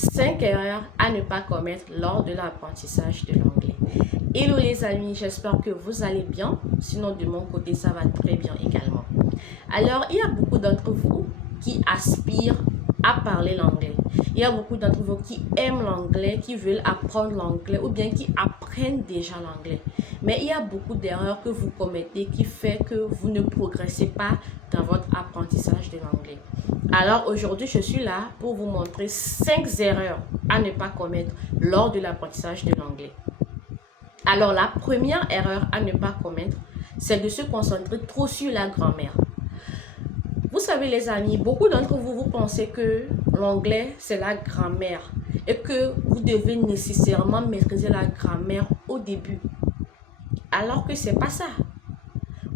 5 erreurs à ne pas commettre lors de l'apprentissage de l'anglais. Hello les amis, j'espère que vous allez bien. Sinon de mon côté, ça va très bien également. Alors, il y a beaucoup d'entre vous qui aspirent à parler l'anglais. Il y a beaucoup d'entre vous qui aiment l'anglais, qui veulent apprendre l'anglais ou bien qui apprennent déjà l'anglais. Mais il y a beaucoup d'erreurs que vous commettez qui fait que vous ne progressez pas dans votre apprentissage de l'anglais. Alors aujourd'hui, je suis là pour vous montrer 5 erreurs à ne pas commettre lors de l'apprentissage de l'anglais. Alors la première erreur à ne pas commettre, c'est de se concentrer trop sur la grammaire. Vous savez les amis, beaucoup d'entre vous, vous pensez que l'anglais c'est la grammaire et que vous devez nécessairement maîtriser la grammaire au début. Alors que c'est pas ça.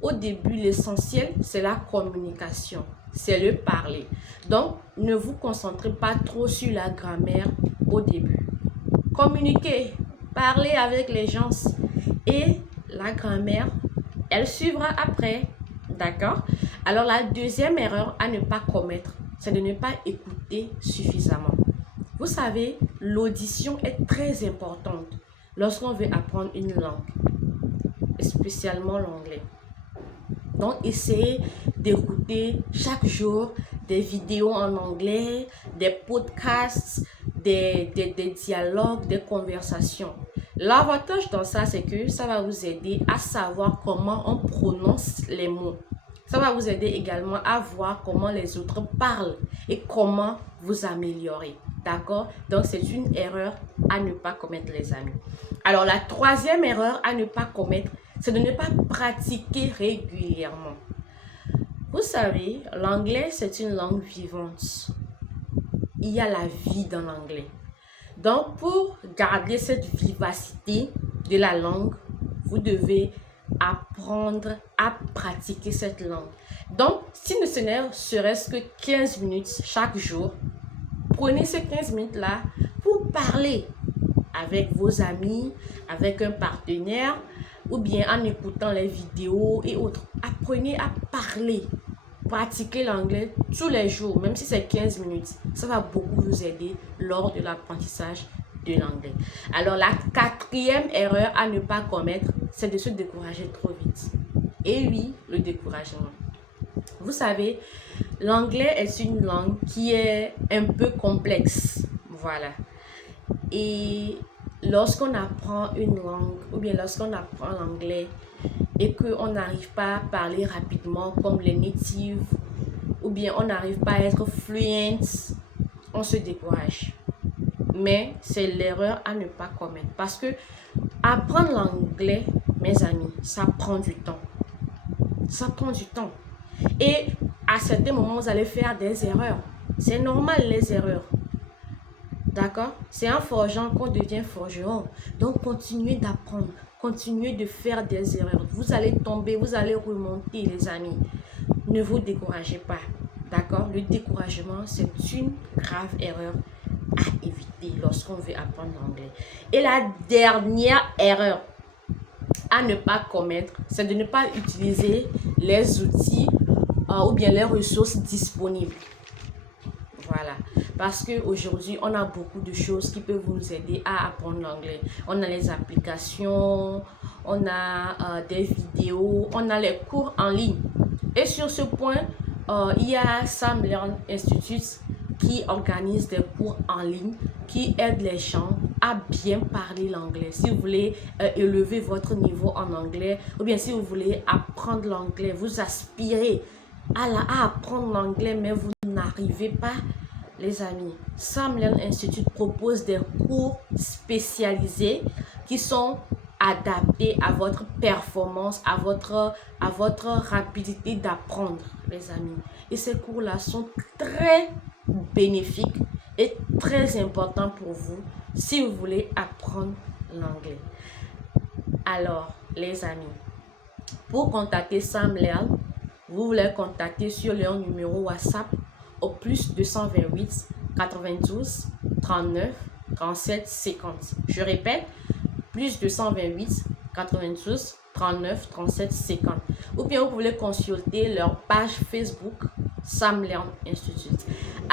Au début, l'essentiel c'est la communication, c'est le parler. Donc, ne vous concentrez pas trop sur la grammaire au début. Communiquez, parlez avec les gens et la grammaire, elle suivra après. D'accord? Alors, la deuxième erreur à ne pas commettre, c'est de ne pas écouter suffisamment. Vous savez, l'audition est très importante lorsqu'on veut apprendre une langue, spécialement l'anglais. Donc, essayez d'écouter chaque jour des vidéos en anglais, des podcasts, des dialogues, des conversations. L'avantage dans ça, c'est que ça va vous aider à savoir comment on prononce les mots. Ça va vous aider également à voir comment les autres parlent et comment vous améliorer. D'accord? Donc, c'est une erreur à ne pas commettre, les amis. Alors, la troisième erreur à ne pas commettre, c'est de ne pas pratiquer régulièrement. Vous savez, l'anglais, c'est une langue vivante. Il y a la vie dans l'anglais. Donc, pour garder cette vivacité de la langue, vous devez apprendre à pratiquer cette langue. Donc, si ce n'est serait-ce que 15 minutes chaque jour, prenez ces 15 minutes-là pour parler avec vos amis, avec un partenaire, ou bien en écoutant les vidéos et autres. Apprenez à parler. Pratiquez l'anglais tous les jours, même si c'est 15 minutes. Ça va beaucoup vous aider lors de l'apprentissage de l'anglais. Alors, la quatrième erreur à ne pas commettre, c'est de se décourager trop vite. Et oui, le découragement. Vous savez, l'anglais est une langue qui est un peu complexe. Voilà. Et lorsqu'on apprend une langue, ou bien lorsqu'on apprend l'anglais, et qu'on n'arrive pas à parler rapidement comme les natives, ou bien on n'arrive pas à être fluent, on se décourage. Mais c'est l'erreur à ne pas commettre. Parce que apprendre l'anglais, mes amis, ça prend du temps. Ça prend du temps. Et à certains moments, vous allez faire des erreurs. C'est normal les erreurs. D'accord? C'est en forgeant qu'on devient forgeron. Donc, continuez d'apprendre. Continuez de faire des erreurs. Vous allez tomber, vous allez remonter, les amis. Ne vous découragez pas. D'accord? Le découragement, c'est une grave erreur à éviter lorsqu'on veut apprendre l'anglais. Et la dernière erreur à ne pas commettre, c'est de ne pas utiliser les outils ou bien les ressources disponibles. Voilà, parce qu'aujourd'hui, on a beaucoup de choses qui peuvent vous aider à apprendre l'anglais. On a les applications, on a des vidéos, on a les cours en ligne. Et sur ce point, il y a Sam Learn Institute qui organise des cours en ligne qui aident les gens à bien parler l'anglais. Si vous voulez élever votre niveau en anglais, ou bien si vous voulez apprendre l'anglais, vous aspirez à apprendre l'anglais, mais vous n'arrivez pas, les amis, Sam Learn Institute propose des cours spécialisés qui sont adaptés à votre performance, à votre rapidité d'apprendre, les amis. Et ces cours-là sont très bénéfiques et très importants pour vous si vous voulez apprendre l'anglais. Alors, les amis, pour contacter Sam Learn, vous voulez contacter sur leur numéro WhatsApp au plus 228 92 39 37 50. Je répète, plus 228 92 39 37 50. Ou bien vous voulez consulter leur page Facebook Sam Learn Institute.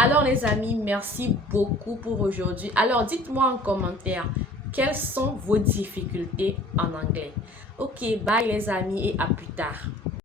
Alors les amis, merci beaucoup pour aujourd'hui. Alors dites-moi en commentaire quelles sont vos difficultés en anglais. Ok, bye les amis et à plus tard.